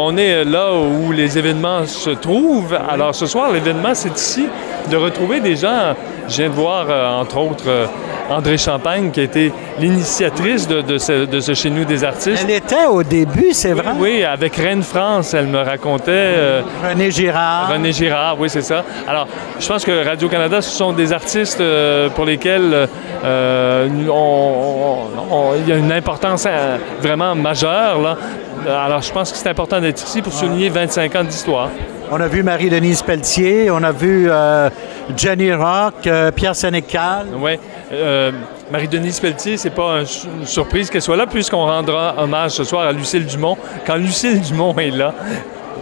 On est là où les événements se trouvent. Alors ce soir, l'événement, c'est ici de retrouver des gens. Je viens de voir, entre autres, André Champagne, qui a été l'initiatrice de ce Chez nous des artistes. Elle était au début, c'est vrai? Oui, avec Reine France, elle me racontait. René Girard. René Girard, oui, c'est ça. Alors, je pense que Radio-Canada, ce sont des artistes pour lesquels il y a une importance vraiment majeure, là. Alors, je pense que c'est important d'être ici pour souligner 25 ans d'histoire. On a vu Marie-Denise Pelletier, on a vu Jenny Rock, Pierre Sénécal. Oui. Marie-Denise Pelletier, c'est pas une surprise qu'elle soit là, puisqu'on rendra hommage ce soir à Lucille Dumont. Quand Lucille Dumont est là,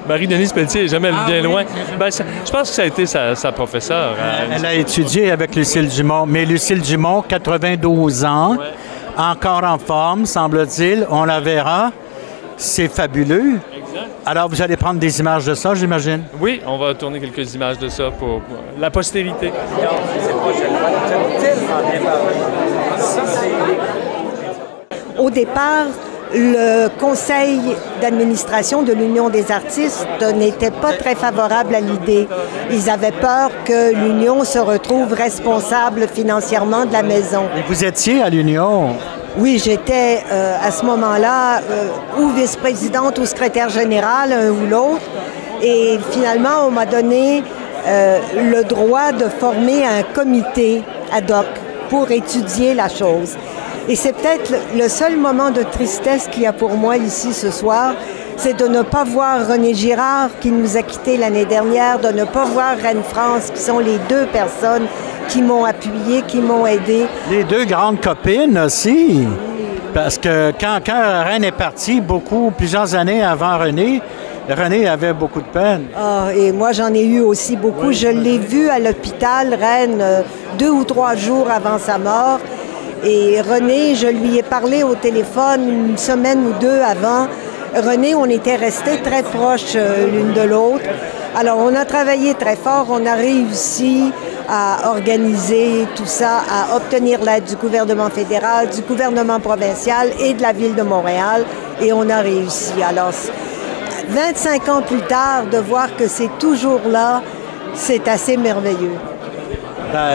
Marie-Denise Pelletier n'est jamais bien loin. Ben, je pense que ça a été sa professeure. Elle a étudié avec Lucille Dumont, mais Lucille Dumont, 92 ans, encore en forme, semble-t-il. On la verra. C'est fabuleux. Exact. Alors, vous allez prendre des images de ça, j'imagine? Oui, on va tourner quelques images de ça pour la postérité. Au départ, le conseil d'administration de l'Union des artistes n'était pas très favorable à l'idée. Ils avaient peur que l'Union se retrouve responsable financièrement de la maison. Et vous étiez à l'Union? Oui, j'étais à ce moment-là ou vice-présidente ou secrétaire générale, un ou l'autre. Et finalement, on m'a donné le droit de former un comité ad hoc pour étudier la chose. Et c'est peut-être le seul moment de tristesse qu'il y a pour moi ici ce soir, c'est de ne pas voir René Girard qui nous a quittés l'année dernière, de ne pas voir Reine France, qui sont les deux personnes qui m'ont appuyé, qui m'ont aidé. Les deux grandes copines aussi. Parce que quand Reine est partie, plusieurs années avant René avait beaucoup de peine. Ah, et moi, j'en ai eu aussi beaucoup. Je l'ai vue à l'hôpital, Reine, 2 ou 3 jours avant sa mort. Et René, je lui ai parlé au téléphone une semaine ou deux avant. René, on était restés très proches l'une de l'autre. Alors, on a travaillé très fort. On a réussi à organiser tout ça, à obtenir l'aide du gouvernement fédéral, du gouvernement provincial et de la Ville de Montréal. Et on a réussi. Alors, 25 ans plus tard, de voir que c'est toujours là, c'est assez merveilleux.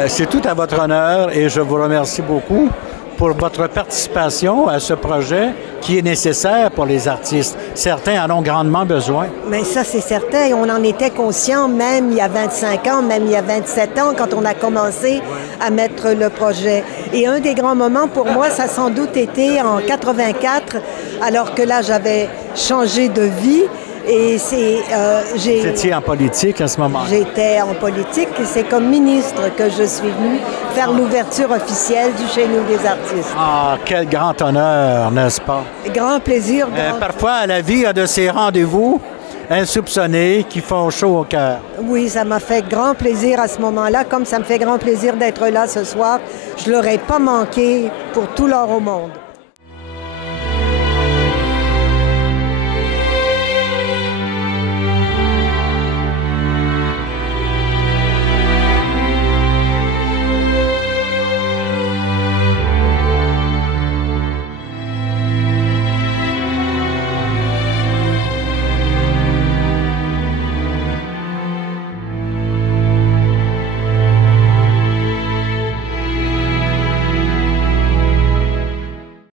C'est tout à votre honneur et je vous remercie beaucoup pour votre participation à ce projet qui est nécessaire pour les artistes. Certains en ont grandement besoin. Mais ça, c'est certain. On en était conscient même il y a 25 ans, même il y a 27 ans, quand on a commencé à mettre le projet. Et un des grands moments pour moi, ça a sans doute été en 84, alors que là, j'avais changé de vie. Et Vous étiez en politique à ce moment? J'étais en politique et c'est comme ministre que je suis venue faire l'ouverture officielle du Chez nous des artistes. Ah, quel grand honneur, n'est-ce pas? Grand plaisir. Parfois, la vie a de ces rendez-vous insoupçonnés qui font chaud au cœur. Oui, ça m'a fait grand plaisir à ce moment-là, comme ça me fait grand plaisir d'être là ce soir. Je ne l'aurais pas manqué pour tout l'or au monde.